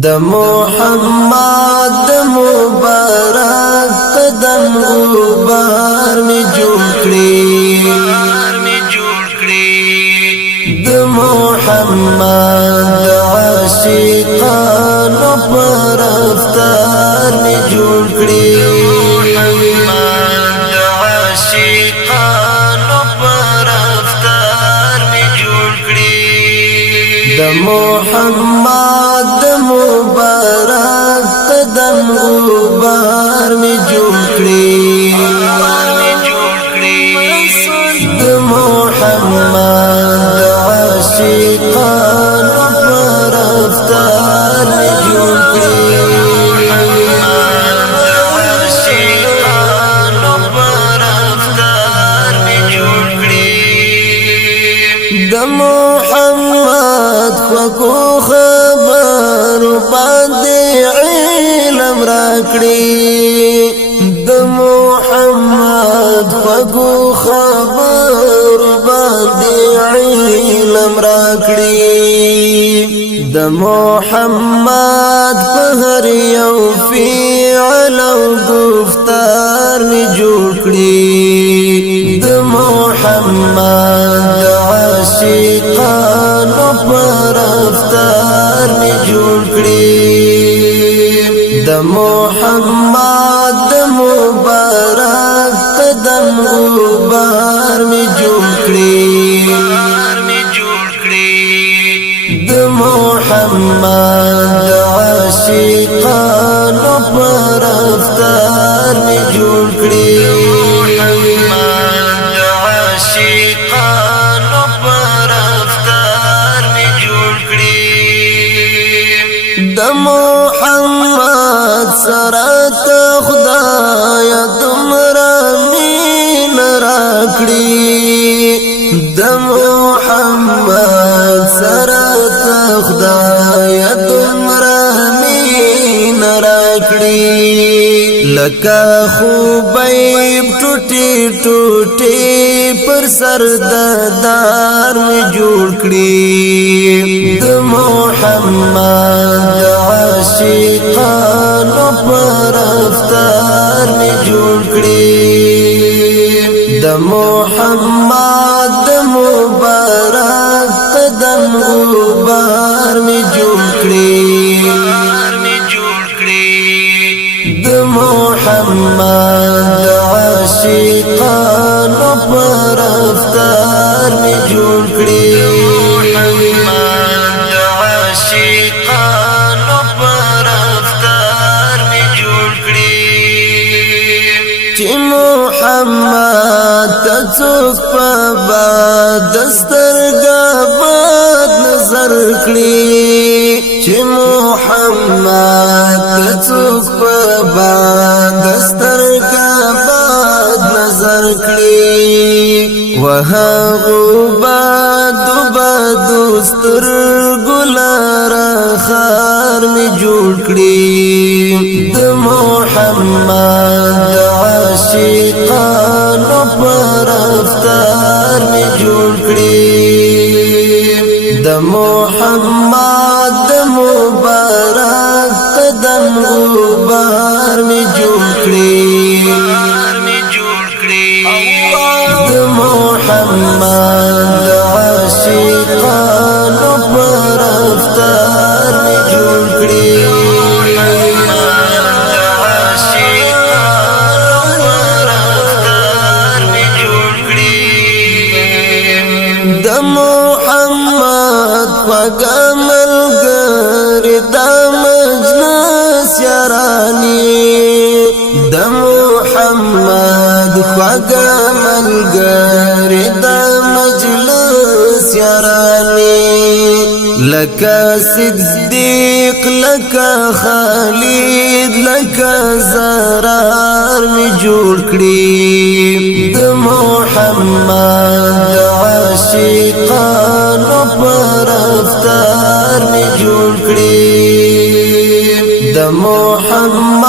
د محمد د مبارک قدم غبار می جوړ کړی د محمد عاشقانو پر افطار می جوړ کړی د محمد د مبارک قدم غبار می جوړ کړی د محمد عاشقانو پر افطار می جوړ کړی د محمد خو خبر باندې علم راکړي د محمد خو خبر باندې علم راکړي د محمد په هر یو فعل او گفتار می جوړ کړي د محمد عاشقانو پر افطار می جوړ کړی د محمد د مبارک قدم غبار می جوړ کړی د محمد عاشقانو پر افطار می جوړ کړی د محمد سره ته خدای دومره مين راکړي د محمد سره ته خدای دومره مين راکړي لکه خوبیب ټوټي ټوټي پر سر دار می جوړ کړی د محمد عاشقانو پر افطار می جوړ کړی د محمد د مبارک قدم غبار می جوړ کړی د محمد عاشقانو پر افطار می جوړ کړی چې محمد څوک په باد سترګا باد نظر کړی چې محمد څوک په باد سترګا باد نظر کړی وهغه باد سترګو لاره خار می جوړ کړی د محمد عاشقانو پر افطار می جوړ کړی د محمد د مبارک قدم غبار می جوړ کړی د محمد عاشقانو پر افطار می جوړ کړی د محمد پغمل ګر د مجلس یارانی د محمد پغمل ګر د مجلس یارانی لکه صدیق لکه خالد لکه زرار می جوړ کړی د محمد عاشقانو پر افطار می جوړ کړی د محمد